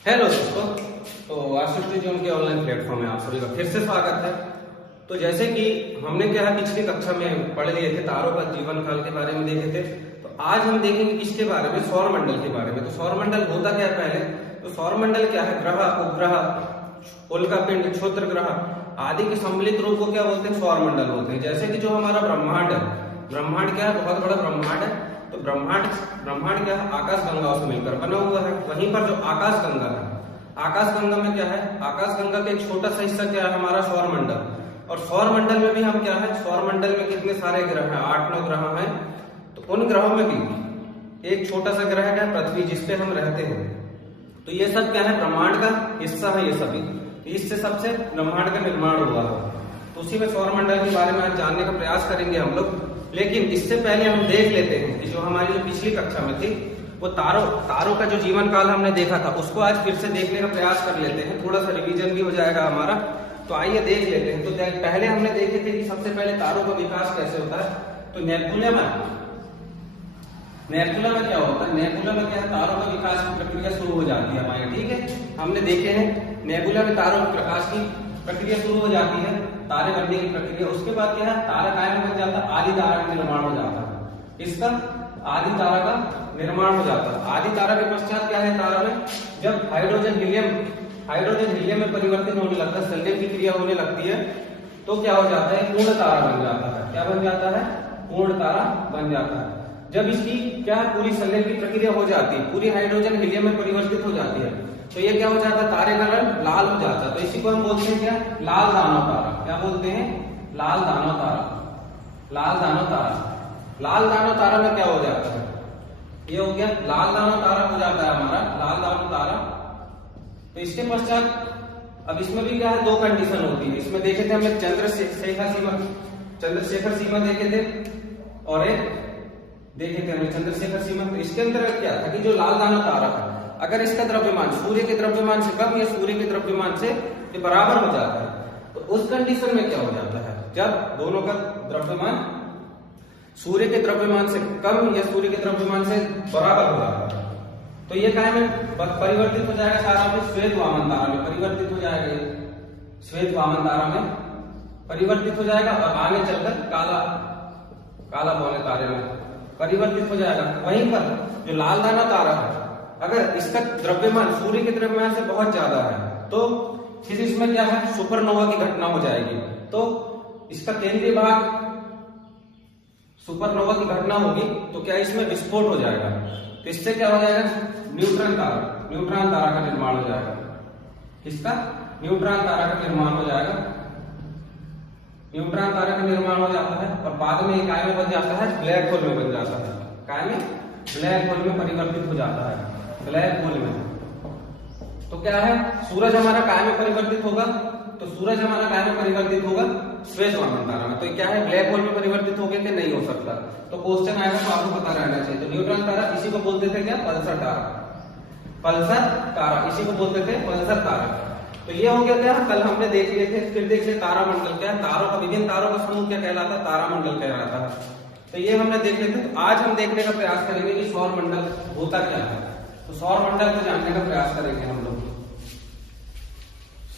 Hello दोस्तों। तो आशुष जो उनके ऑनलाइन प्लेटफॉर्म में आप सभी का फिर से स्वागत है। तो जैसे कि हमने क्या है पिछली कक्षा में पढ़ लिए थे, तारों का जीवन काल के बारे में देखे थे। तो आज हम देखेंगे किसके बारे में, सौर मंडल के बारे में। तो सौर मंडल होता क्या है पहले, तो सौर मंडल क्या है, ग्रह, उपग्रह, उल्कापिंड, क्षुद्र ग्रह आदि के सम्मिलित रूप को क्या बोलते हैं, सौर मंडल बोलते हैं। जैसे कि जो हमारा ब्रह्मांड है, ब्रह्मांड क्या है, बहुत बड़ा ब्रह्मांड है। तो ब्रह्मांड क्या है, आकाश गंगाओं से मिलकर बना हुआ है। वहीं पर जो आकाश गंगा है, आकाश गंगा में क्या है, आकाश गंगा का एक छोटा सा हिस्सा क्या है, हमारा सौर मंडल। और सौर मंडल में भी हम क्या है, सौर मंडल में कितने सारे ग्रह हैं, 8-9 ग्रह हैं। तो उन ग्रहों में भी एक छोटा सा ग्रह है पृथ्वी, जिसपे हम रहते हैं। तो ये सब क्या है, ब्रह्मांड का हिस्सा है ये सभी। तो इससे सबसे ब्रह्मांड का निर्माण हुआ है। तो उसी में सौर मंडल के बारे में आज जानने का प्रयास करेंगे हम लोग। लेकिन इससे पहले हम देख लेते हैं कि जो हमारी जो पिछली कक्षा में थी, वो तारों का जो जीवन काल हमने देखा था, उसको आज फिर से देखने का प्रयास कर लेते हैं। थोड़ा सा रिवीजन भी हो जाएगा हमारा। तो आइए देख लेते हैं। तो पहले हमने देखे थे कि सबसे पहले तारों का विकास कैसे होता है। तो नेबुला में क्या होता है, नेबुला में क्या है, तारों का विकास की प्रक्रिया शुरू हो जाती है हमारी। ठीक है, हमने देखे हैं नेबुला में तारों के प्रकाश की प्रक्रिया शुरू हो जाती है, तारे बनने की प्रक्रिया। उसके बाद क्या है, तारा कायम बन जाता है, आदि तारा का निर्माण हो जाता है। इसका आदि तारा का निर्माण हो जाता है। आदि तारा के पश्चात क्या है, तारा में जब हाइड्रोजन हीलियम में परिवर्तित होने लगता है, संलेप की क्रिया होने लगती है, तो क्या हो जाता है, पूर्ण तारा बन जाता है। क्या बन जाता है, पूर्ण तारा बन जाता है। जब इसकी क्या है, पूरी संलेप की प्रक्रिया हो जाती है, पूरी हाइड्रोजन हीलियम में परिवर्तित हो जाती है, तो ये क्या हो जाता है, तारे का रंग लाल हो जाता है। तो इसी को हम बोलते हैं क्या, लाल दानव तारा। क्या बोलते हैं, लाल दानव तारा। लाल दानव तारा में क्या हो जाता है, ये हो गया लाल दानव तारा हो जाता है हमारा, लाल दानव तारा। तो इसके पश्चात अब इसमें भी क्या है, दो कंडीशन होती है। इसमें देखे थे हमने चंद्रशेखर सीमा देखे थे, और एक देखे थे हमने चंद्रशेखर सीमा। तो इसके अंदर क्या था कि जो लाल दानव तारा है, अगर इसका द्रव्यमान सूर्य के द्रव्यमान से कम या सूर्य के द्रव्यमान से बराबर हो जाता है, तो उस कंडीशन में क्या हो जाता है, जब दोनों का द्रव्यमान सूर्य के द्रव्यमान से कम या सूर्य के द्रव्यमान से बराबर हो जाता है, तो ये क्या है, परिवर्तित हो जाएगा सारा में श्वेत वामन तारा में परिवर्तित हो जाएगा। श्वेत वामन तारा में परिवर्तित हो जाएगा और आगे चलकर काला बौने तारे में परिवर्तित हो जाएगा। वहीं पर जो लाल दाना तारा है, अगर इसका द्रव्यमान सूर्य के द्रव्यमान से बहुत ज्यादा है, तो फिर इसमें क्या है, सुपरनोवा की घटना हो जाएगी। तो इसका केंद्रीय भाग सुपरनोवा की घटना होगी, तो क्या इसमें विस्फोट हो जाएगा। तो इससे क्या हो जाएगा, न्यूट्रॉन तारा का निर्माण हो जाएगा। इसका न्यूट्रॉन तारा का निर्माण हो जाएगा। न्यूट्रॉन तारा का निर्माण हो जाता है और बाद में काय में बन जाता है, ब्लैक होल में बन जाता है। काय में, ब्लैक होल में परिवर्तित हो जाता है, ब्लैक होल में। तो क्या है, सूरज हमारा काय में परिवर्तित होगा, तो सूरज हमारा काय में परिवर्तित होगा, श्वेत वामन तारा में। तो क्या है, ब्लैक होल में परिवर्तित हो गया कि नहीं हो सकता। तो क्वेश्चन आएगा तो आपको पता रहना चाहिए। तो न्यूट्रॉन तारा, इसी को बोलते थे क्या, पल्सर तारा, इसी को बोलते थे पल्सर तारा। तो ये हो गया क्या, कल हमने देख लिए थे। फिर देख लिया तारामंडल क्या है, तारों का विभिन्न तारों का समूह क्या कहलाता है, तारामंडल कहलाता है। तो ये हमने देख लिए थे। तो आज हम देखने का प्रयास करेंगे कि सौर मंडल होता क्या है। तो सौर मंडल को जानने का प्रयास करेंगे हम लोग,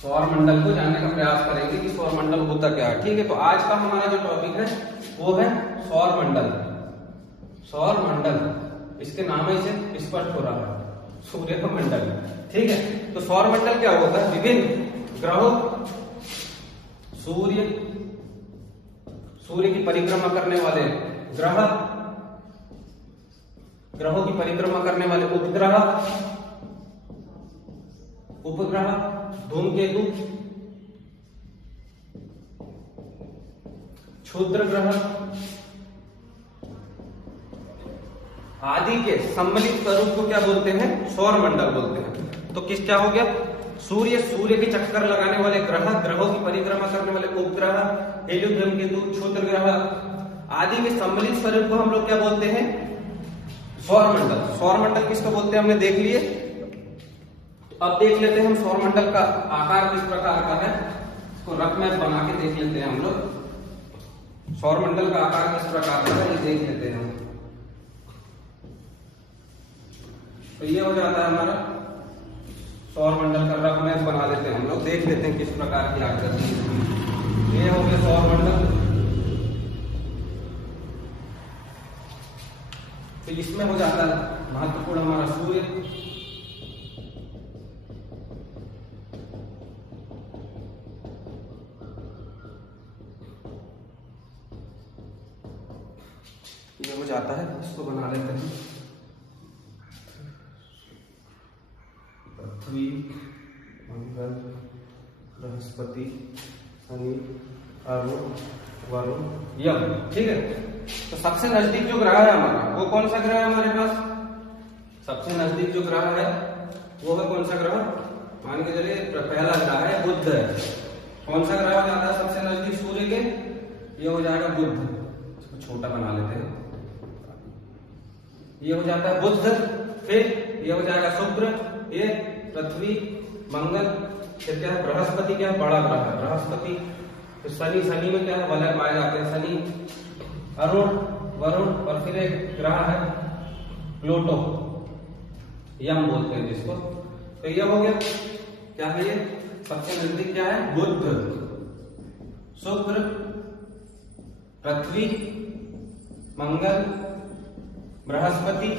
सौर मंडल को जानने का प्रयास करेंगे कि सौर मंडल होता क्या है। ठीक है, तो आज का हमारा जो टॉपिक है वो है सौर मंडल। सौर मंडल, इसके नाम ही से स्पष्ट हो रहा है, सूर्य का मंडल। ठीक है, तो सौर मंडल क्या होता है, विभिन्न ग्रहों, सूर्य की परिक्रमा करने वाले ग्रहों की परिक्रमा करने वाले उपग्रह, धूमकेतु, क्षुद्र ग्रह आदि के सम्मिलित स्वरूप को क्या बोलते हैं, सौर मंडल बोलते हैं। तो क्या हो गया, सूर्य के चक्कर लगाने वाले ग्रहों की परिक्रमा करने वाले उपग्रह, हेलियो, धूमकेतु, क्षुद्र ग्रह आदि के सम्मिलित स्वरूप को हम लोग क्या बोलते हैं, सौर मंडल। सौर मंडल किसको बोलते हैं हमने देख लिए। तो अब देख लेते हैं हम सौर मंडल का आकार किस प्रकार का है, इसको रफ मैप बना के देख लेते हैं हम लोग। सौर मंडल का आकार किस प्रकार का है ये देख लेते हैं हम। तो ये हो जाता है हमारा सौर मंडल का रफ मैप बना लेते हैं हम लोग, देख लेते हैं किस प्रकार की आकृति है। ये हो गया सौर मंडल। तो इसमें हो जाता है महत्वपूर्ण हमारा सूर्य, ये हो जाता है, इसको बना लेते हैं पृथ्वी, मंगल, बृहस्पति, शनि, अरुण, वरुण, यम। ठीक है, तो सबसे नजदीक जो ग्रह है हमारा वो कौन सा ग्रह है हमारे पास? सबसे नजदीक जो ग्रह है वो है कौन सा ग्रह? मान के चलिए पहला ग्रह है बुध है। कौन सा ग्रह हो जाता है सबसे नजदीक सूर्य के? ये हो जाएगा बुध। इसको छोटा बना लेते हैं, ये हो जाता है बुध। फिर ये हो जाएगा शुक्र, ये पृथ्वी, मंगल, फिर क्या है बृहस्पति, क्या है बड़ा ग्रह है बृहस्पति। फिर शनि, शनि में क्या है वलय पाए जाते हैं शनि, अरुण, वरुण, और फिर एक ग्रह है प्लूटो, यम बोलते हैं जिसको। तो ये हो गया, क्या है ये सबसे नजदीक क्या है? बुध, शुक्र, पृथ्वी, मंगल, बृहस्पति,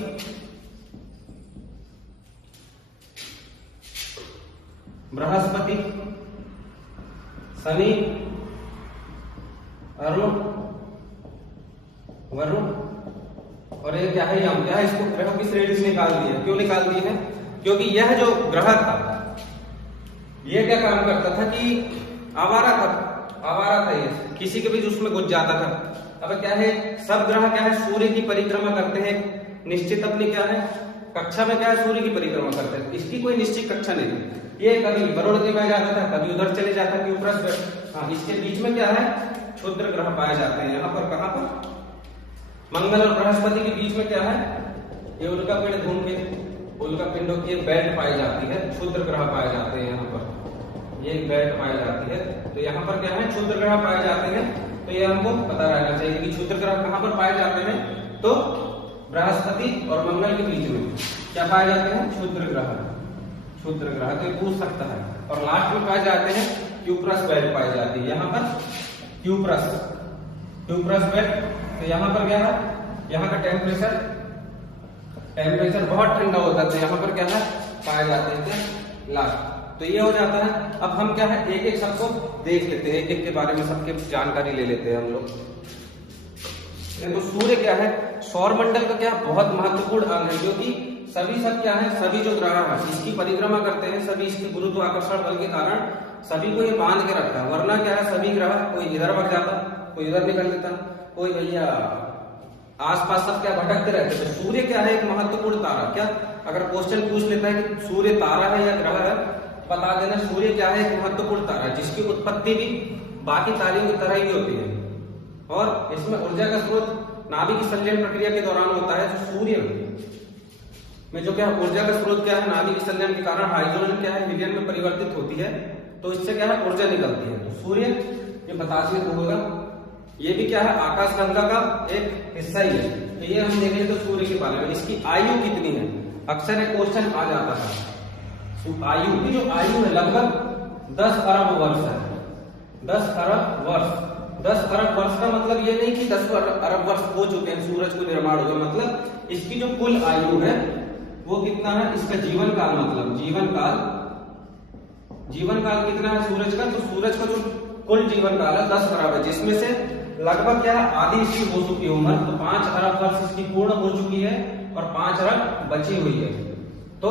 शनि, अरुण, वरुण, और ये क्या है यम। क्या है इसको ग्रह की श्रेणी से निकाल दिया। क्यों निकाल दिए हैं? क्योंकि यह जो ग्रह था ये क्या काम करता था कि आवारा था ये, किसी के भी उसमें घुस जाता था। अब क्या है सब ग्रह क्या है सूर्य की परिक्रमा करते हैं, निश्चित अपनी क्या है कक्षा में क्या है सूर्य की परिक्रमा करते हैं। इसकी कोई निश्चित कक्षा नहीं है, ये कभी वरुण के में जाता था, कभी उधर चले जाता है क्यूप्रस। हाँ, इसके बीच में क्या है क्षुद्र ग्रह पाए जाते हैं। यहाँ पर कहाँ पर? मंगल और बृहस्पति के बीच में क्या है ये उल्का पिंड घूम के उल्का पिंडों की बेल्ट पाई जाती है, क्षुद्र ग्रह पाए जाते हैं। यहाँ पर ये एक बेल्ट पाई जाती है, तो यहाँ पर क्या है क्षुद्र ग्रह पाए जाते हैं। तो ये हमको पता रहना चाहिए कि क्षुद्र ग्रह कहाँ पर पाए जाते हैं। तो बृहस्पति और मंगल के बीच में क्या पाए जाते हैं? क्षुद्र ग्रह। तो ये पूछ सकता है। और लास्ट में पाए जाते हैं क्यूप्रस बेल्ट पाई जाती है। यहाँ पर क्यूप्रस बेल्ट। तो यहाँ पर क्या है यहाँ का टेम्परेचर बहुत ठंडा होता है, तो यहाँ पर क्या है पाए जाते हैं क्या लास्ट। तो ये हो जाता है। अब हम क्या है एक एक सबको देख लेते हैं, एक एक के बारे में सबके जानकारी ले लेते हैं हम लोग। तो सूर्य क्या है सौर मंडल का क्या बहुत महत्वपूर्ण अंग है, क्योंकि सभी सब क्या है सभी जो ग्रह है इसकी परिक्रमा करते हैं, सभी इसके गुरुत्वाकर्षण बल के कारण सभी को ये बांध के रखता है। वरना क्या है सभी ग्रह कोई इधर बढ़ जाता, कोई इधर निकल देता, कोई भैया आसपास सब क्या भटकते रहते। तो सूर्य क्या है एक महत्वपूर्ण तारा। क्या अगर क्वेश्चन पूछ लेता है कि सूर्य तारा है या ग्रह है, बता देना सूर्य क्या है एक महत्वपूर्ण तारा जिसकी उत्पत्ति भी बाकी तारों की तरह ही होती है। और इसमें ऊर्जा का स्रोत नाभिक संलयन प्रक्रिया के दौरान होता है। तो सूर्य में जो क्या ऊर्जा का स्रोत क्या है नाभिक संलयन के कारण हाइड्रोजन क्या है हीलियम में परिवर्तित होती है, तो इससे क्या है ऊर्जा निकलती है। तो सूर्य ये बता दिए होगा, ये भी क्या है आकाशगंगा का एक हिस्सा ही है। तो ये हम देखें तो सूर्य के बारे में इसकी आयु कितनी है, अक्सर एक क्वेश्चन आ जाता है। तो आयु की जो आयु है लगभग 10 अरब वर्ष है। 10 अरब वर्ष। 10 अरब वर्ष का मतलब ये नहीं कि 10 अरब वर्ष हो चुके हैं सूरज को निर्माण हो गया, मतलब इसकी जो कुल आयु है वो कितना है, इसका जीवन काल मतलब जीवन काल कितना है सूरज का। तो सूरज का जो कुल जीवन काल है 10 अरब है, जिसमें से लगभग क्या है आधी इसकी हो चुकी है उम्र। तो 5 अरब वर्ष इसकी पूर्ण हो चुकी है और 5 अरब बची हुई है। तो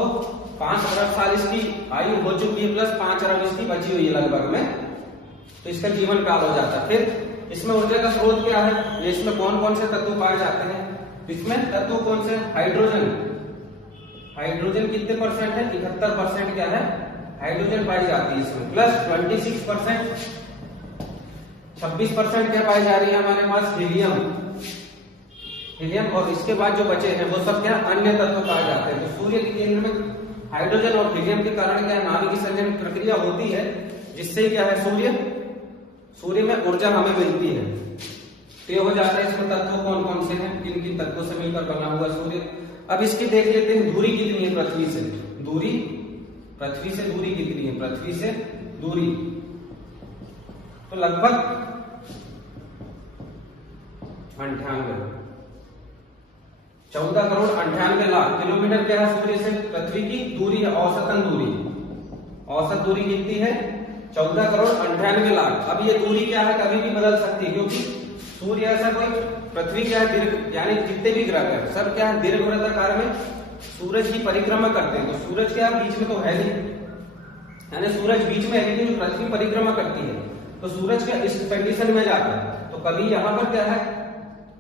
5 अरब साल इसकी आयु हो चुकी है प्लस 5 अरब इसकी बची हुई है लगभग में, तो इसका जीवन काल हो जाता है। फिर इसमें ऊर्जा का स्रोत क्या है, ये इसमें कौन कौन से तत्व पाए जाते हैं? इसमें तत्व कौन से? हाइड्रोजन कितने परसेंट है? 71% क्या है हाइड्रोजन पाई जाती है इसमें, प्लस 26% 26% क्या पाई जा रही है हमारे पास हीलियम, और इसके बाद जो बचे हैं वो सब क्या अन्य तत्व पाए जाते हैं। तो सूर्य के केंद्र में हाइड्रोजन और हीलियम के कारण क्या नाभिक संलयन प्रक्रिया होती है, जिससे क्या है सूर्य में ऊर्जा हमें मिलती है। तो ये हो जाता है इसमें तत्व कौन कौन से हैं, किन किन तत्वों से मिलकर बना हुआ सूर्य। अब इसकी देख लेते हैं दूरी कितनी है पृथ्वी से। दूरी पृथ्वी से दूरी कितनी है, पृथ्वी से दूरी तो लगभग 14 करोड़ 98 लाख किलोमीटर क्या है सूर्य से पृथ्वी की दूरी है, औसतन दूरी। औसत दूरी कितनी है, 14 करोड़ 98 लाख। अब ये दूरी क्या है, कभी भी बदल सकती है, क्योंकि सूर्य ऐसा कोई, पृथ्वी क्या है दीर्घ, यानी जितने भी ग्रह है सब क्या है दीर्घवृत्ताकार में सूरज की परिक्रमा करते हैं। तो सूरज क्या बीच में तो है नहीं, यानी सूरज बीच में है, लेकिन जो पृथ्वी परिक्रमा करती है तो सूरज का इस कंडीशन में जाता है, तो कभी यहाँ पर क्या है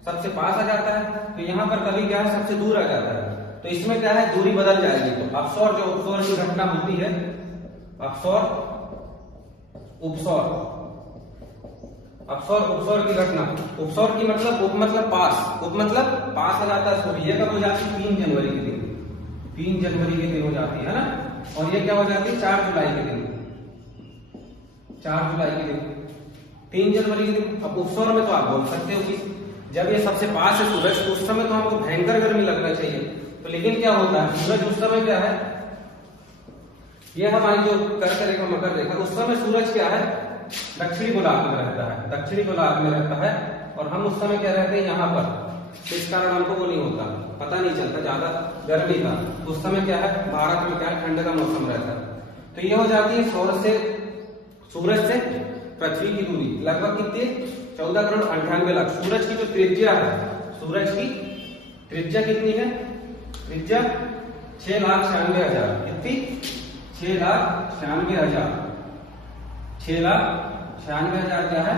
सबसे पास आ जाता है, तो यहाँ पर कभी क्या है सबसे दूर आ जाता है। तो इसमें क्या है दूरी बदल जाएगी। तो अपसौर जो उपसौर की घटना होती है, अपसौर उपसौर, अपसौर उपसौर की घटना, उपसौर की मतलब उप मतलब पास, उप मतलब पास आ जाता है सूर्य। ये कब हो जाती है 3 जनवरी के दिन, 3 जनवरी के दिन हो जाती है ना। और ये क्या हो जाती है 4 जुलाई के दिन, 4 जुलाई के दिन, 3 जनवरी के दिन। अब उपसौर में तो आप बोल सकते हो कि जब ये सबसे पास है सूरज, तो उस समय तो हमको भयंकर गर्मी लगना चाहिए, तो लेकिन क्या होता है सूरज उस समय क्या है, ये हमारी जो कर्क रेखा मकर रेखा, उस समय सूरज क्या है दक्षिणी गोलार्ध में रहता है, दक्षिणी गोलार्ध में रहता है, और हम उस समय क्या रहते हैं यहाँ पर। इस कारण हमको वो नहीं होता, पता नहीं चलता, ज्यादा गर्मी था उस समय क्या है भारत में क्या है ठंड का मौसम रहता है। तो ये हो जाती है सूरज से पृथ्वी की दूरी लगभग कितनी, 14 करोड़ 98 लाख। सूरज की जो त्रिज्या है, सूरज की त्रिज्या कितनी है, त्रिज्या 6,96,000, कितनी 6,96,000, 6,96,000 क्या है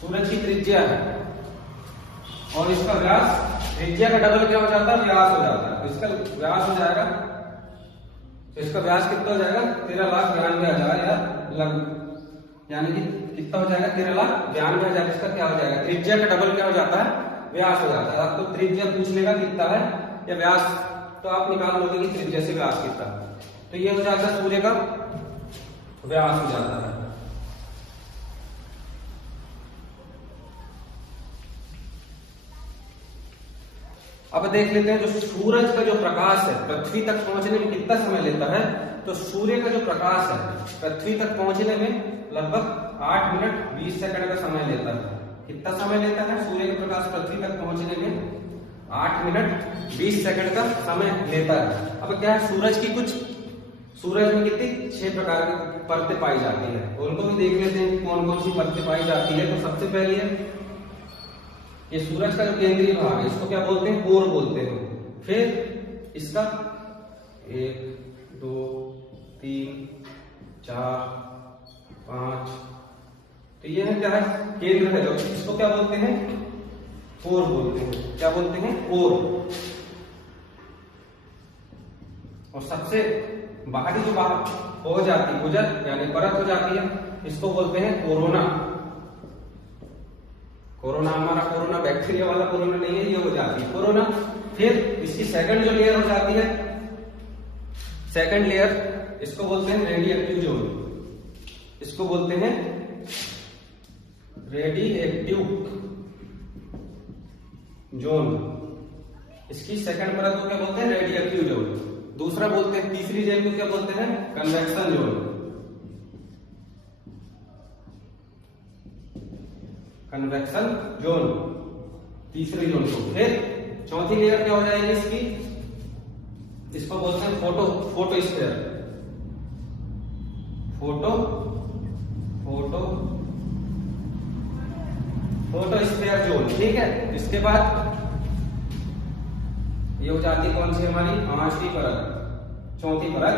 सूरज की त्रिज्या है। और इसका व्यास, त्रिज्या का डबल क्या हो जाता है, व्यास हो जाता है। तो इसका व्यास हो जाएगा, तो इसका व्यास कितना हो जाएगा 13,92,000 या लगभग, यानी कि कितना हो जाएगा 13,92,000। इसका क्या हो जाएगा त्रिज्या का डबल क्या हो जाता है, व्यास हो जाता है। आपको त्रिज्या पूछ लेगा कितना है या व्यास, तो आप निकाल लोगे कि त्रिज्या से व्यास कितना, तो ये हो जाता है सूर्य का व्यास हो जाता है। अब देख लेते हैं जो सूरज का जो प्रकाश है पृथ्वी तक पहुंचने में कितना समय लेता है। तो सूर्य का जो प्रकाश है पृथ्वी तक पहुंचने में लगभग 8 मिनट 20 सेकंड का समय लेता है। कितना समय लेता है सूर्य का प्रकाश पृथ्वी तक पहुंचने में, 8 मिनट 20 सेकंड का समय लेता है। अब क्या है सूरज की कुछ, सूरज में कितनी 6 प्रकार की परतें पाई जाती है, उनको भी देख लेते हैं कौन कौन सी परतें पाई जाती है। तो सबसे पहले है ये सूरज का जो केंद्रीय भाग है, इसको क्या बोलते हैं, कोर बोलते हैं। फिर इसका 1 2 3 4 5, तो ये है क्या है केंद्र है, जो इसको क्या बोलते हैं, कोर बोलते हैं। क्या बोलते हैं, कोर। और सबसे बाहरी जो बाहर हो जाती है गुजर यानी परत हो जाती है, इसको बोलते हैं कोरोना। कोरोना हमारा कोरोना बैक्टीरिया वाला कोरोना नहीं है, ये हो जाती है कोरोना। फिर इसकी सेकंड जो लेयर हो जाती है, सेकंड लेयर, इसको बोलते हैं रेडिएक्टिव जोन, इसको बोलते हैं रेडिएक्टिव जोन। इसकी सेकंड परत को क्या बोलते हैं, रेडिएक्टिव जोन। दूसरा बोलते हैं, तीसरी जोन को क्या बोलते हैं, कन्वेक्शन जोन। कन्वेक्शन जोन तीसरी जोन को। फिर चौथी लेयर क्या हो जाएगी इसकी, इसको बोलते हैं फोटोस्फीयर, फोटोस्फीयर जोन। ठीक है, इसके बाद ये हो जाती है कौन सी हमारी, 5वीं परत, 4थी परत।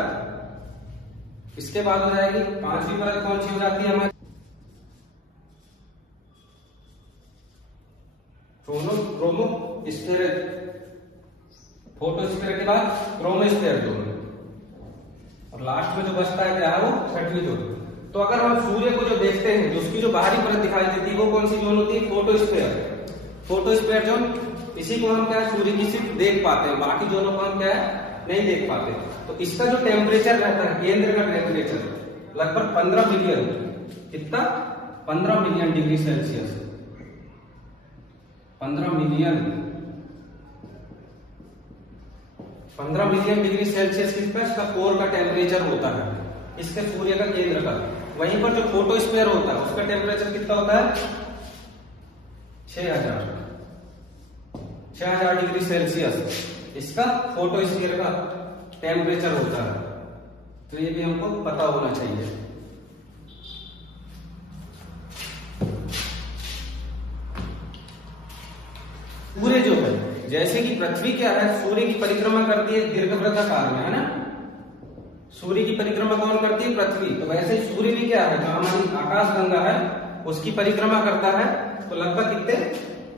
इसके बाद हो जाएगी 5वीं परत, कौन सी हो जाती है हमारी, क्रोमोस्फीयर। फोटोस्फीयर के बाद क्रोमोस्फीयर जोन, और लास्ट में जो बचता है क्या है वो 6वीं जोन। तो अगर हम सूर्य को जो देखते हैं, उसकी जो बाहरी परत दिखाई देती है वो कौन सी जोन होती है, फोटोस्फीयर, फोटोस्फीयर जोन। इसी को हम क्या है सूर्य की सिर्फ देख पाते हैं, बाकी जोनों को हम क्या है नहीं देख पाते। तो इसका जो टेम्परेचर रहता है, केंद्र का टेम्परेचर लगभग 15 मिलियन, कितना 15 million degree Celsius, 15 million 15 million degree Celsius इसका कोर का टेम्परेचर होता है, इसके सूर्य का केंद्र का। वहीं पर जो फोटोस्फीयर होता है उसका टेम्परेचर कितना होता है? 6000 डिग्री सेल्सियस इसका फोटोस्फीयर का टेम्परेचर होता है। तो ये भी हमको पता होना चाहिए। सूर्य जो है, जैसे कि पृथ्वी क्या है, सूर्य की परिक्रमा करती है दीर्घवृत्ताकार में, है ना। सूर्य की परिक्रमा कौन करती है? पृथ्वी। तो वैसे ही सूर्य भी क्या है, जो हमारी आकाशगंगा है उसकी परिक्रमा करता है। तो लगभग कितने?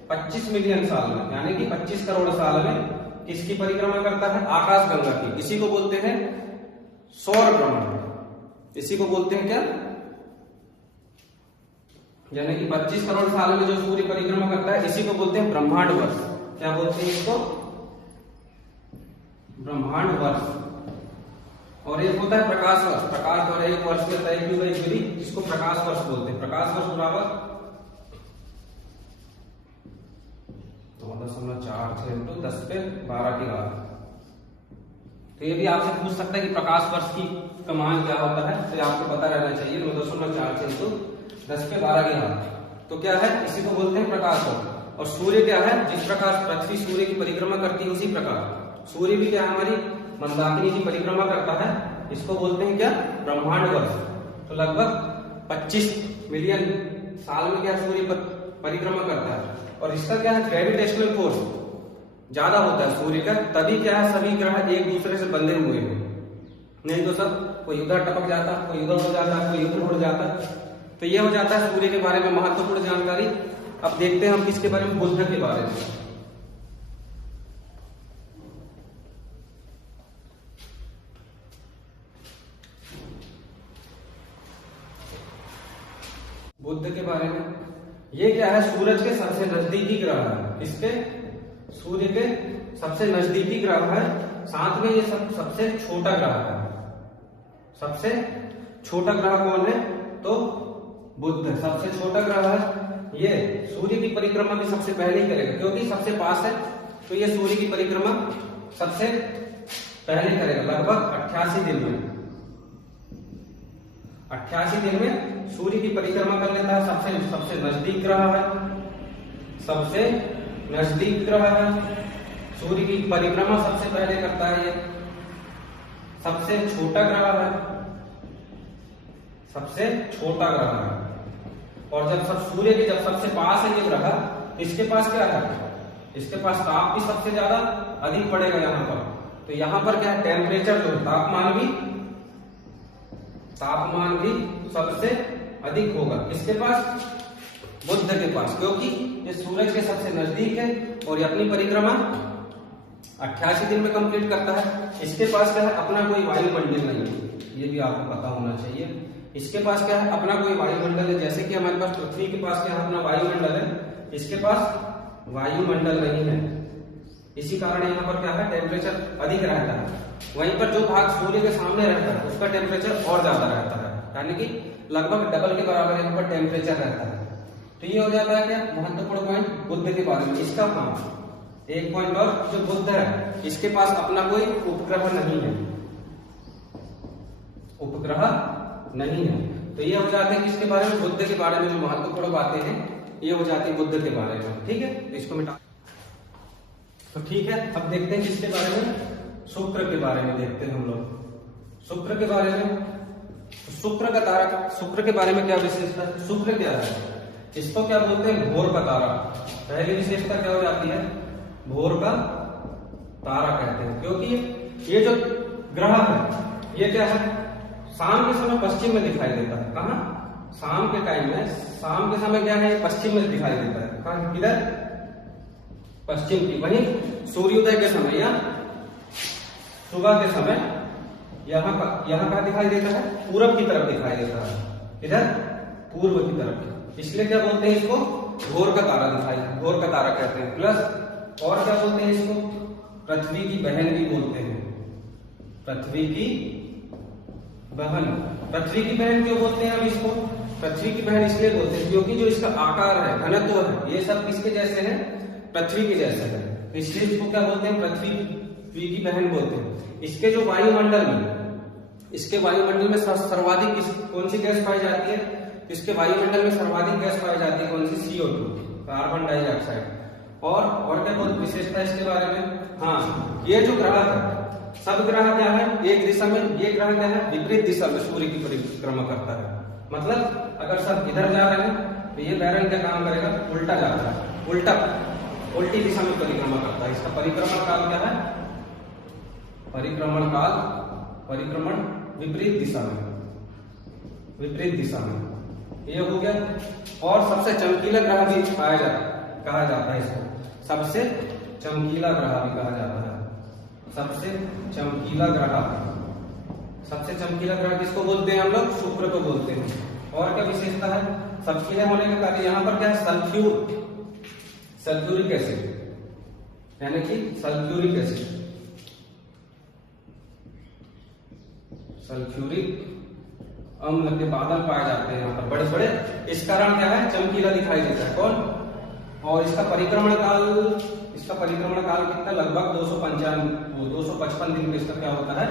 25 मिलियन साल में, यानी कि 25 करोड़ साल में किसकी परिक्रमा करता है? आकाशगंगा की। इसी को बोलते हैं सौर भ्रमण। इसी को बोलते हैं क्या? यानी कि 25 करोड़ साल में जो सूर्य परिक्रमा करता है, इसी को बोलते हैं ब्रह्मांड वर्ष। क्या बोलते हैं इसको? ब्रह्मांड वर्ष। और एक होता है प्रकाश वर्ष। प्रकाश द्वारा एक वर्ष में तय की गई दूरी, जिसको प्रकाश वर्ष बोलते हैं। प्रकाश वर्ष बराबर 9.46 × 10⁻12। तो ये भी आपसे पूछ सकता है कि प्रकाश वर्ष की कमान क्या होता है, तो आपको पता रहना चाहिए। 9.46 × 10⁻12। तो क्या है? इसी को बोलते हैं प्रकाश वर्ष। और सूर्य क्या है? जिस प्रकार पृथ्वी सूर्य की परिक्रमा करती है उसी प्रकार सूर्य भी क्या है, हमारी मंदाकिनी की परिक्रमा करता है। इसको बोलते हैं क्या? ब्रह्मांड वर्ष। तो लगभग 25 मिलियन साल में क्या सूर्य परिक्रमा करता है। और इसका क्या है? ग्रेविटेशनल फोर्स ज्यादा होता है सूर्य का, तभी क्या है सभी ग्रह एक दूसरे से बंधे हुए हैं। नहीं तो सब कोई उधर टपक जाता, कोई उधर हो जाता, कोई उधर उड़ जाता। तो ये हो जाता है सूर्य के बारे में महत्वपूर्ण जानकारी। अब देखते हैं हम किसके बारे में? बुध के बारे में। बुध के बारे में ये क्या है? सूरज के सबसे नजदीकी ग्रह है। किसके? सूर्य के सबसे नजदीकी ग्रह है। साथ में ये सबसे छोटा ग्रह है। सबसे छोटा ग्रह कौन है? तो बुध सबसे छोटा ग्रह है। ये सूर्य की परिक्रमा भी सबसे पहले ही करेगा, क्योंकि सबसे पास है। तो ये सूर्य की परिक्रमा सबसे पहले करेगा, लगभग 88 दिन में। 88 दिन में सूर्य की परिक्रमा कर लेता है। सबसे नजदीक ग्रह है, सबसे नजदीक ग्रह है। सूर्य की परिक्रमा सबसे पहले करता है। ये सबसे छोटा ग्रह है, सबसे छोटा ग्रह है। और जब सूर्य के जब सबसे पास है ये ग्रह, इसके पास क्या है? इसके पास ताप भी सबसे ज्यादा अधिक पड़ेगा यहाँ पर। तो यहाँ पर क्या है? टेम्परेचर जो तापमान भी सबसे अधिक होगा। किसके पास? बुध के पास, क्योंकि ये सूरज के सबसे नजदीक है और ये अपनी परिक्रमा 88 दिन में कंप्लीट करता है। इसके पास क्या है? अपना कोई वायुमंडल नहीं है। ये भी आपको पता होना चाहिए। इसके पास क्या है? अपना कोई वायुमंडल है। जैसे कि हमारे पास पृथ्वी के पास क्या है? अपना वायुमंडल है। इसके पास वायुमंडल नहीं है। इसी कारण यहाँ पर क्या है? टेम्परेचर अधिक रहता है। वहीं पर जो भाग सूर्य के सामने रहता है उसका टेम्परेचर और ज्यादा रहता है, यानी कि लगभग डबल के बराबर यहाँ पर टेम्परेचर रहता है। तो ये हो जाता है क्या? महत्वपूर्ण पॉइंट बुध के बारे में। इसका एक पॉइंट और, जो बुध है इसके पास अपना कोई उपग्रह नहीं है। उपग्रह नहीं है। तो ये हो जाते हैं किसके बारे में? बुध के बारे में। जो महत्वपूर्ण बातें हैं ये हो जाती है बुध के बारे में। ठीक है, तो इसको मिटा। तो ठीक है, अब देखते हैं किसके बारे में? शुक्र के बारे में देखते हैं हम लोग। शुक्र के बारे में, शुक्र का तारा, शुक्र के बारे में क्या विशेषता है? शुक्र क्या है? इसको क्या बोलते हैं? भोर का तारा। पहली विशेषता क्या हो जाती है? भोर का तारा कहते हैं, क्योंकि ये जो ग्रह है ये क्या है? शाम के समय पश्चिम में दिखाई देता है। कहाँ? शाम के टाइम में, शाम के समय क्या है? पश्चिम में दिखाई देता है। कहाँ? किधर? पश्चिम की। वहीं सूर्योदय के समय या सुबह के समय यहाँ कहाँ दिखाई देता है? पूरब की तरफ दिखाई देता है। इधर पूर्व की तरफ। इसलिए क्या बोलते हैं इसको? भोर का तारा भोर का तारा कहते हैं। प्लस और क्या बोलते हैं इसको? पृथ्वी की बहन भी बोलते हैं। पृथ्वी की बहन। पृथ्वी की बहन क्यों बोलते हैं हम इसको? पृथ्वी की बहन इसलिए बोलते हैं क्योंकि जो इसका आकार है, घनत्व है, ये सब किसके जैसे है? पृथ्वी के जैसे है। इसलिए इसको क्या बोलते हैं? पृथ्वी पृथ्वी की बहन बोलते हैं। इसके जो वायुमंडल में, इसके वायुमंडल में सर्वाधिक कौन सी गैस पाई जाती है? इसके वायुमंडल में सर्वाधिक गैस पाई जाती है कौन सी? CO2, carbon dioxide. और क्या बहुत विशेषता इसके बारे में? हाँ, ये जो ग्रह है, सब ग्रह क्या है? एक दिशा में। ये ग्रह क्या है? विपरीत दिशा में सूर्य की परिक्रमा करता है। मतलब अगर सब इधर जा रहे हैं तो ये बैरन क्या काम करेगा? उल्टा जाता है, उल्टी दिशा में परिक्रमा करता है। इसका परिक्रमण काल क्या है? परिक्रमण विपरीत दिशा में, ये हो गया। और सबसे चमकीला ग्रह भी कहा जाता है इसको, सबसे चमकीला ग्रह भी कहा जाता है। सबसे चमकीला ग्रह किसको बोलते हैं हम लोग? शुक्र को बोलते हैं। और क्या विशेषता है? चमकीले होने के कारण यहाँ पर क्या है? सल्फ्यूरिक एसिड, यानी कि सल्फ्यूरिक अम्ल के बादल पाए जाते हैं यहाँ पर बड़े बड़े। इस कारण क्या है? चमकीला दिखाई देता है। कौन? और इसका परिक्रमण काल कितना? लगभग 255 दिन में इसका क्या होता है?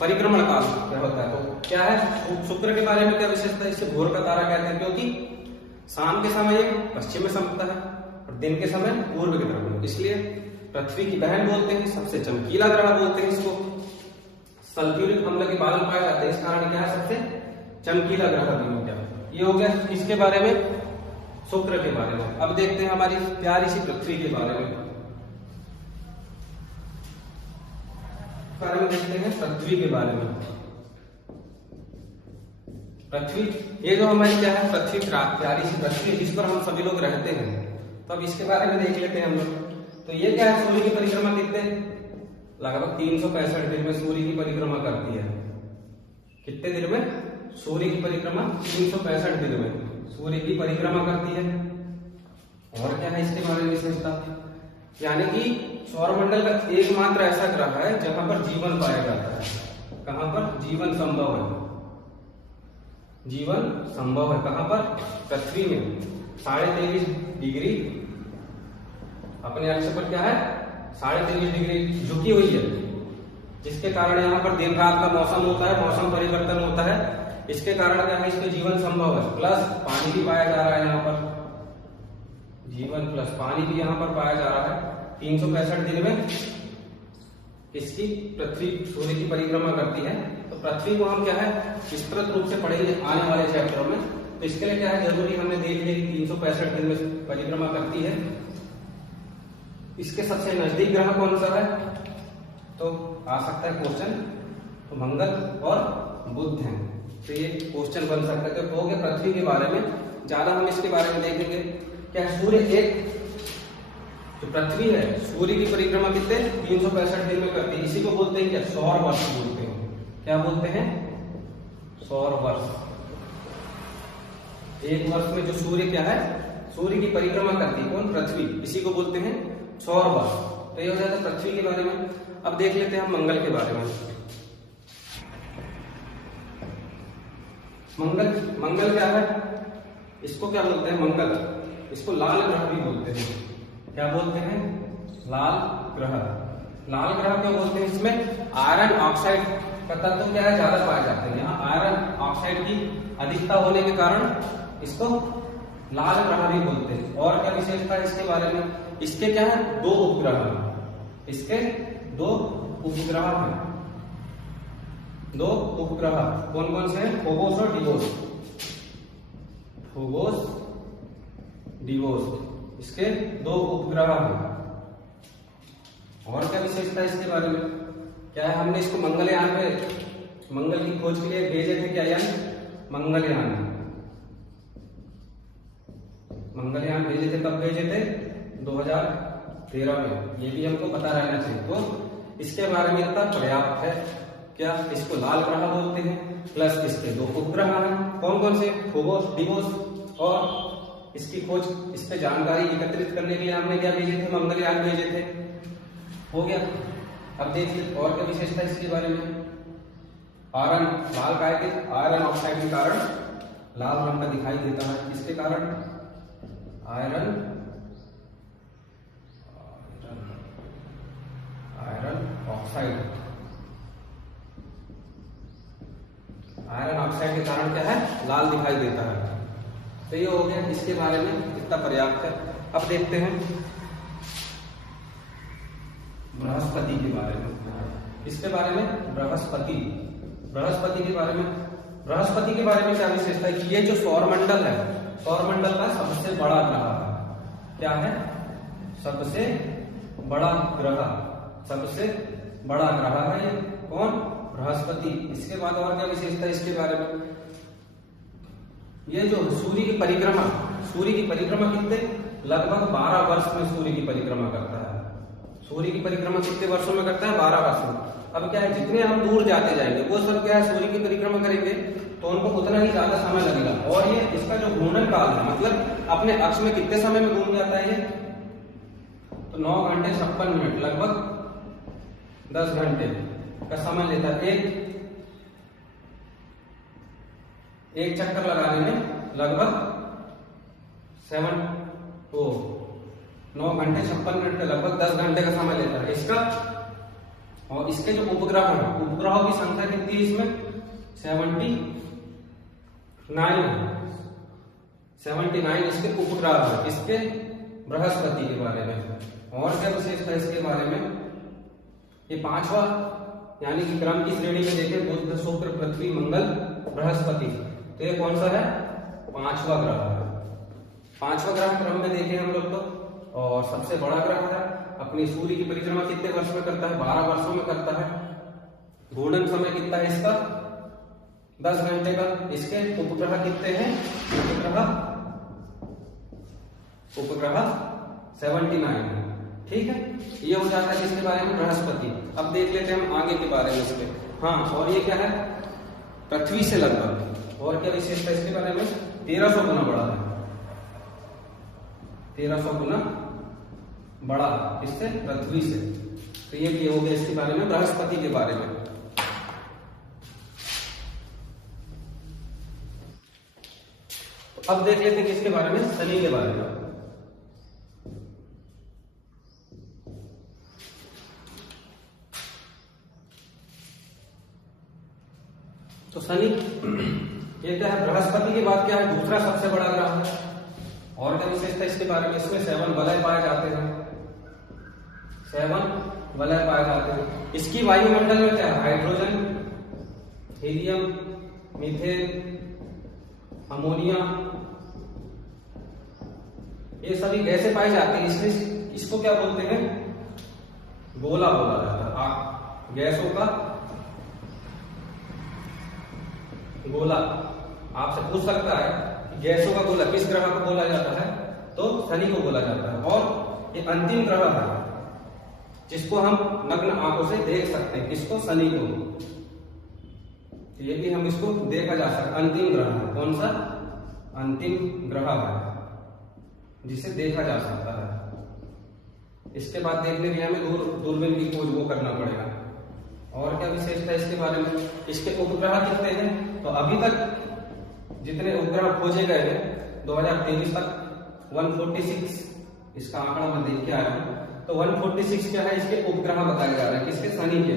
परिक्रमण काल क्या होता है? तो क्या है शुक्र के बारे में क्या विशेषता है? इसे भोर का तारा कहते हैं, क्योंकि शाम के समय ये पश्चिम में चमकता है और दिन के समय पूर्व की तरफ, इसलिए पृथ्वी की बहन बोलते हैं, सबसे चमकीला ग्रह बोलते हैं इसको। सल्फ्यूरिक अम्ल के बादल पाए जाते हैं, इस कारण क्या है? सबसे चमकीला ग्रह भी हो गया। ये हो गया इसके बारे में, शुक्र के बारे में। अब देखते हैं हमारी प्यारी सी पृथ्वी के बारे में देखते हैं पृथ्वी के बारे में। पृथ्वी, ये जो हमारी क्या है? पृथ्वी, प्यारी सी पृथ्वी, जिस पर हम सभी लोग रहते हैं। तो अब इसके बारे में देख लेते हैं हम लोग। तो ये क्या है? सूर्य की परिक्रमा कितने? लगभग 365 दिन में सूर्य की परिक्रमा करती है। कितने दिन में? सूर्य की परिक्रमा 365 दिन में सूर्य की परिक्रमा करती है। और क्या है इसके बारे में विशेषता? यानी कि सौरमंडल का एकमात्र ऐसा ग्रह है जहां पर जीवन पाया जाता है। कहां पर जीवन संभव है? कहां पर? पृथ्वी में 23.5 डिग्री अपने अक्ष पर क्या है? 23.5 डिग्री झुकी हुई है, जिसके कारण यहाँ पर दिन रात का मौसम होता है, मौसम परिवर्तन होता है। इसके कारण क्या है? इसमें जीवन संभव है। प्लस पानी भी पाया जा रहा है यहाँ पर, जीवन प्लस पानी भी यहाँ पर पाया जा रहा है। 365 दिन में इसकी पृथ्वी सूर्य की परिक्रमा करती है। तो पृथ्वी को हम क्या है? विस्तृत रूप से पढ़ेंगे आने वाले चैप्टरों में। तो इसके लिए क्या है? जरूरी हमने देख लिया कि 365 दिन में परिक्रमा करती है। इसके सबसे नजदीक ग्रह कौन सा है? तो आ सकता है क्वेश्चन, तो मंगल और बुध हैं। तो ये क्वेश्चन बन सकता है। तो हो गया पृथ्वी के बारे में, ज्यादा हम इसके बारे में देखेंगे। क्या सूर्य जो पृथ्वी है, सूर्य की परिक्रमा कितने? 365 दिन में करती है। इसी को बोलते हैं क्या? सौर वर्ष बोलते हैं। क्या बोलते हैं? सौर वर्ष। एक वर्ष में जो सूर्य क्या है? सूर्य की परिक्रमा करती है कौन? पृथ्वी। इसी को बोलते हैं सौर वर्ष। तो ये हो जाता है पृथ्वी के बारे में। अब देख लेते हैं हम मंगल के बारे में। मंगल क्या है? इसको क्या बोलते हैं? मंगल, इसको लाल ग्रह भी बोलते हैं। क्या बोलते हैं? लाल ग्रह। लाल ग्रह क्यों बोलते हैं? इसमें आयरन ऑक्साइड का तत्व क्या है? ज्यादा पाए जाते हैं। यहाँ आयरन ऑक्साइड की अधिकता होने के कारण इसको लाल ग्रह भी बोलते हैं। और क्या विशेषता है इसके बारे में? इसके क्या है? 2 उपग्रह हैं। इसके 2 उपग्रह हैं। 2 उपग्रह कौन कौन से हैं? फोबोस और डिवोस। इसके 2 उपग्रह हैं। और क्या विशेषता है इसके बारे में? क्या है? हमने इसको मंगलयान की खोज के लिए भेजे थे। क्या यान? मंगलयान भेजे थे। कब भेजे थे? 2013 में। ये भी हमको पता रहना चाहिए। तो इसके बारे में इतना पर्याप्त है। क्या? इसको लाल ग्रह बोलते हैं। प्लस इसके 2 उपग्रह हैं। कौन कौन से? Phobos, DeVos. और इसकी खोज, इस पे जानकारी एकत्रित करने के लिए हमने क्या भेजे थे? मंगलयान भेजे थे। हो गया। अब देखिए और क्या विशेषता है इसके बारे में? आयरन, लाल काय के? आयरन ऑक्साइड के कारण लाल रंग का दिखाई देता है। इसके कारण आयरन ऑक्साइड। आयरन ऑक्साइड के कारण क्या है, लाल दिखाई देता है। तो ये हो गया इसके बारे में, इतना पर्याप्त है। अब देखते हैं बृहस्पति के बारे में। इसके बारे में बृहस्पति के बारे में, बृहस्पति के बारे में क्या विशेषता है कि ये जो सौरमंडल है, सौरमंडल का सबसे बड़ा ग्रह है। क्या है, सबसे बड़ा ग्रह, सबसे बड़ा ग्रह है ये। कौन, बृहस्पति। इसके बाद और क्या विशेषता है इसके बारे में, ये जो सूर्य की परिक्रमा, सूर्य की परिक्रमा कितने, लगभग 12 वर्ष में सूर्य की परिक्रमा करता है। सूर्य की परिक्रमा कितने वर्षों में करता है, 12 वर्ष में। अब क्या है, जितने हम दूर जाते जाएंगे वो सब क्या है, सूर्य की परिक्रमा करेंगे तो उनको उतना ही ज्यादा समय लगेगा। और ये इसका जो घूर्णन काल है, मतलब अपने अक्ष में कितने समय में घूम जाता है ये, तो 9 घंटे 56 मिनट, लगभग 10 घंटे का समय लेता है। एक चक्कर लगाने में लगभग 9 घंटे 56 मिनट का, लगभग 10 घंटे का समय लेता है इसका। और इसके जो उपग्रह है, उपग्रहों की संख्या कितनी है इसमें, 79 इसके उपग्रह है, इसके बृहस्पति के बारे में। और क्या विशेषता है इसके बारे में, ये 5वां यानी कि क्रम की श्रेणी में देखें, बुध, शुक्र, पृथ्वी, मंगल, बृहस्पति। तो ये कौन सा है, 5वां ग्रह है। 5वां ग्रह क्रम में देखें हम लोग तो, और सबसे बड़ा ग्रह है। अपनी सूर्य की परिक्रमा कितने वर्ष में करता है, 12 वर्षों में करता है। घूर्णन समय कितना है इसका, 10 घंटे का। इसके उपग्रह कितने हैं, उपग्रह 79। ठीक है, ये हो जाता है इसके बारे में बृहस्पति। अब देख लेते हैं हम आगे के बारे में इसके। हाँ, और ये क्या है, पृथ्वी से लगभग, और क्या विशेषता इसके बारे में, 1300 गुना बड़ा है, 1300 गुना बड़ा इससे, पृथ्वी से। तो ये हो गया इसके बारे में, बृहस्पति के बारे में। तो अब देख लेते हैं किसके बारे में, शनि के बारे में। तो शनि ये क्या है, बृहस्पति के बाद क्या है, दूसरा सबसे बड़ा ग्रह है। और क्या विशेषता इसके बारे में, इसमें 7 वलय पाए जाते हैं, 7 वलय पाए जाते हैं। इसकी वायुमंडल में क्या है, हाइड्रोजन, हीलियम, मीथेन, अमोनिया, ये सभी गैसें पाई जाती हैं। इसमें इसको क्या बोलते हैं, गोला बोला जाता है, गैसों का गोला। आपसे पूछ सकता है कि गैसों का गोला किस ग्रह को बोला जाता है, तो शनि को बोला जाता है। और ये अंतिम ग्रह है जिसको हम नग्न आंखों से देख सकते हैं, किसको, शनि को। ये भी हम इसको देखा जा सकता है, अंतिम ग्रह है। कौन सा, अंतिम ग्रह है जिसे देखा जा सकता है। इसके बाद देखने के लिए हमें दूरबीन की खोज वो करना पड़ेगा। और क्या विशेषता है इसके बारे में, इसके उपग्रह कितने हैं, तो अभी तक जितने उपग्रह खोजे गए हैं 2023 तक 146, इसका आंकड़ा मैं देख के आया हूं। तो 146 क्या है, इसके उपग्रह बताए जा रहे हैं, किसके, शनि के।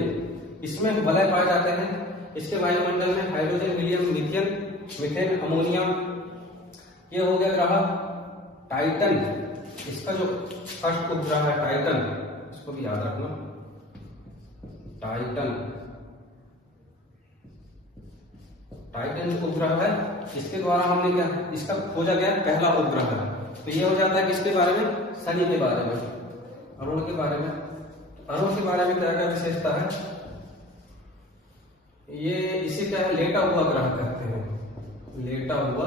इसमें वलय पाए जाते हैं। इसके वायुमंडल में हाइड्रोजन, हीलियम, मीथेन, अमोनिया। ये हो गया ग्रह टाइटन। इसका जो फर्स्ट उपग्रह है टाइटन, इसको भी याद रखना, टाइटन उपग्रह है। इसके द्वारा हमने क्या, इसका खोजा गया पहला उपग्रह है। तो ये हो जाता है किसके बारे में, शनि के बारे में। अरुण के बारे में, अरुण के बारे में क्या क्या विशेषता है, ये इसे क्या है, लेटा हुआ ग्रह कहते हैं, लेटा हुआ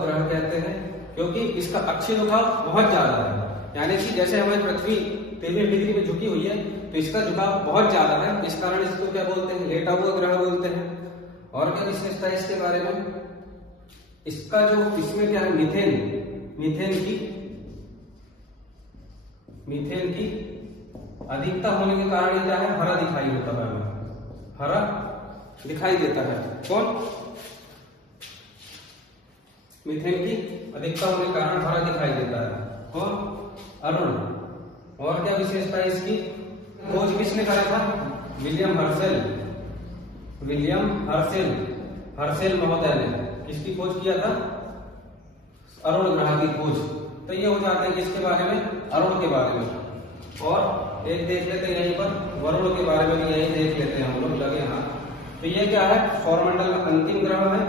ग्रह कहते हैं, क्योंकि इसका अक्षीय झुकाव बहुत ज्यादा है। यानी कि जैसे हमारी पृथ्वी 13 डिग्री में झुकी हुई है, तो इसका झुकाव बहुत ज्यादा है। इस कारण इसको क्या बोलते हैं, लेटा हुआ ग्रह बोलते हैं। और क्या विशेषता है इसके बारे में, इसका जो, इसमें क्या है, मीथेन की अधिकता होने के कारण क्या है, हरा दिखाई होता है, हरा दिखाई देता है। कौन, मीथेन की अधिकता होने के कारण हरा दिखाई देता है। कौन, अरुण। और क्या विशेषता है इसकी? खोज किसने करा था? William Herschel. William Herschel, Herschel महोदय ने किसकी खोज किया था? अरुण ग्रह की खोज। तो ये हो जाते हैं किसके बारे में? अरुण के बारे में। और एक देख लेते हैं यहीं पर वरुण के बारे में भी यही देख लेते हैं हम लोग, लगे हाथ। तो ये क्या है? सौरमंडल का अंतिम ग्रह है,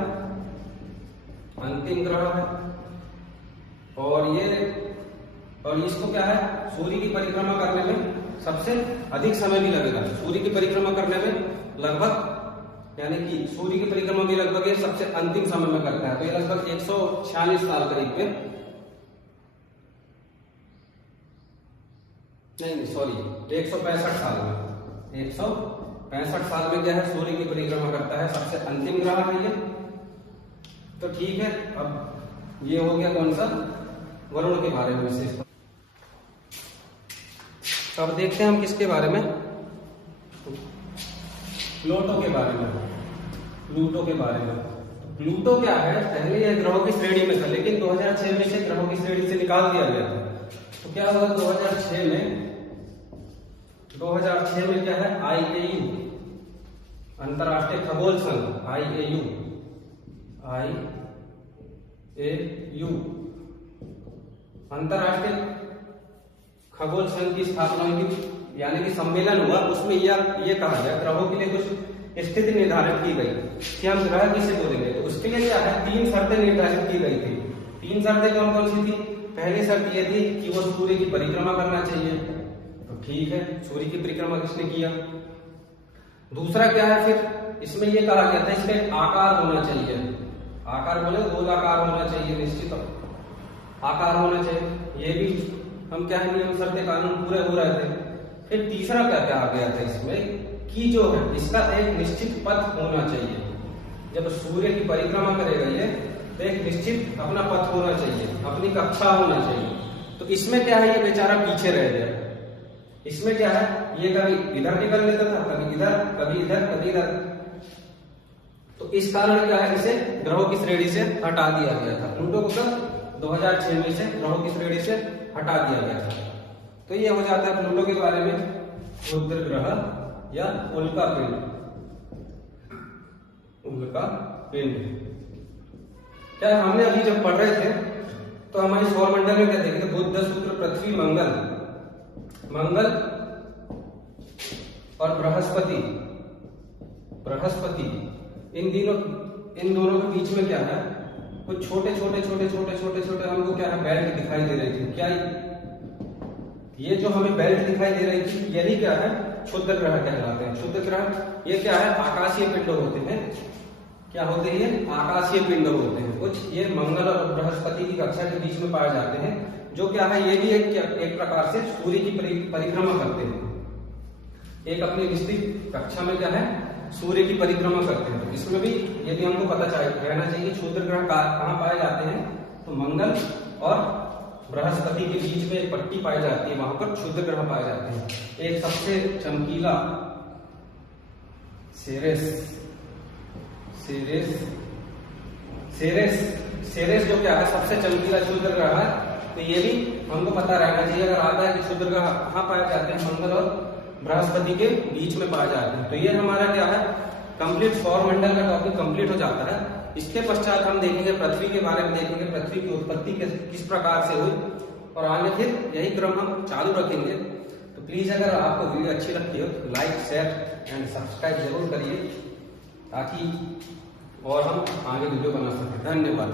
अंतिम ग्रह है। और इसको क्या है? सूर्य की परिक्रमा करने में सबसे अधिक समय भी लगेगा। सूर्य की परिक्रमा करने में लगभग, यानी कि सूर्य की परिक्रमा भी लगभग ये सबसे अंतिम समय में करता है। तो ये लगभग 146 साल करीब में, नहीं सॉरी 165 साल में, 165 साल में क्या है? सूर्य की परिक्रमा करता है। सबसे अंतिम ग्रह है ये। तो ठीक है, अब ये हो गया कौन सा? वरुण के बारे में विशेष। अब देखते हैं हम किसके बारे में? प्लूटो के बारे में। प्लूटो के बारे में, प्लूटो क्या है? पहले यह ग्रहों की श्रेणी में था, लेकिन 2006 में से ग्रहों की श्रेणी से निकाल दिया गया था। तो क्या हुआ 2006 में? 2006 में क्या है? IAU, अंतरराष्ट्रीय खगोल संघ, IAU अंतरराष्ट्रीय खगोल संघ की स्थापना की, यानी कि सम्मेलन हुआ। उसमें ये कहा गया ग्रहों के लिए कुछ स्थिति निर्धारित की गई कि हम ग्रह किसे बोलेंगे। तो उसके लिए क्या है? 3 शर्तें निर्धारित की गई थी। 3 शर्तें कौन कौन सी थी? पहली शर्त ये थी कि वो सूर्य की परिक्रमा करना चाहिए। तो ठीक है, सूर्य की परिक्रमा किसने किया? दूसरा क्या है फिर? इसमें ये कहा गया था इसका एक आकार होना चाहिए। आकार बोले गोलाकार होना चाहिए, निश्चित आकार होना चाहिए। ये भी हम क्या है, नियम शर्तें कानून पूरे हो रहे थे। फिर तीसरा क्या क्या आ गया था इसमें कि जो है इसका एक निश्चित पथ होना चाहिए। जब सूर्य की परिक्रमा करेगा ये, तो एक निश्चित अपना पथ होना चाहिए, अपनी कक्षा होना चाहिए। तो इसमें क्या है? ये बेचारा पीछे रह गया। इसमें क्या है? ये कभी इधर निकल लेता था, कभी इधर, कभी इधर, कभी इधर। तो इस कारण क्या है? इसे ग्रहों की श्रेणी से हटा दिया गया था। प्लूटो को कब? 2006 में से ग्रहों की श्रेणी से हटा दिया गया था। तो ये हो जाता है प्लूटो के बारे में क्षुद्र ग्रह या उल्का पिंड। उल्का पिंड क्या हमने अभी जब पढ़ रहे थे तो हमारे सौरमंडल में क्या देखे थे? बुध, शुक्र, पृथ्वी, मंगल और बृहस्पति। इन दोनों के बीच में क्या है? कुछ छोटे छोटे हमको क्या है? बेल्ट दिखाई दे रही थी। क्या ये जो हमें बेल्ट दिखाई दे रही थी, यही क्या है? क्षुद्र ग्रह कहलाते हैं। क्षुद्र ग्रह ये क्या है? आकाशीय पिंड होते हैं। क्या होते हैं? आकाशीय पिंड होते हैं। कुछ ये मंगल और बृहस्पति की कक्षा के बीच में पाए जाते हैं, जो क्या है? ये भी एक प्रकार से सूर्य की परिक्रमा करते हैं। एक अपनी निश्चित कक्षा में क्या है? सूर्य की परिक्रमा करते हैं। तो इसमें भी ये भी हमको पता रहना चाहिए क्षुद्र ग्रह कहाँ पाए जाते हैं। तो मंगल और बृहस्पति के बीच में एक पट्टी पाई जाती है, वहां पर क्षुद्र ग्रह पाए जाते हैं। एक सबसे चमकीला सेरेस जो क्या है? सबसे चमकीला क्षुद्र ग्रह है। तो ये भी हमको पता रहना चाहिए। अगर आता है कि क्षुद्र ग्रह कहाँ पाए जाते हैं? मंगल और बृहस्पति के बीच में पाए जाते हैं। तो ये हमारा क्या है? कंप्लीट सौरमंडल का टॉपिक कंप्लीट हो जाता है। इसके पश्चात हम देखेंगे पृथ्वी के बारे में, देखेंगे पृथ्वी की उत्पत्ति किस प्रकार से हुई, और आगे फिर यही क्रम हम चालू रखेंगे। तो प्लीज अगर आपको वीडियो अच्छी लगती हो तो लाइक, शेयर एंड सब्सक्राइब जरूर करिए, ताकि और हम आगे वीडियो बना सकें। धन्यवाद।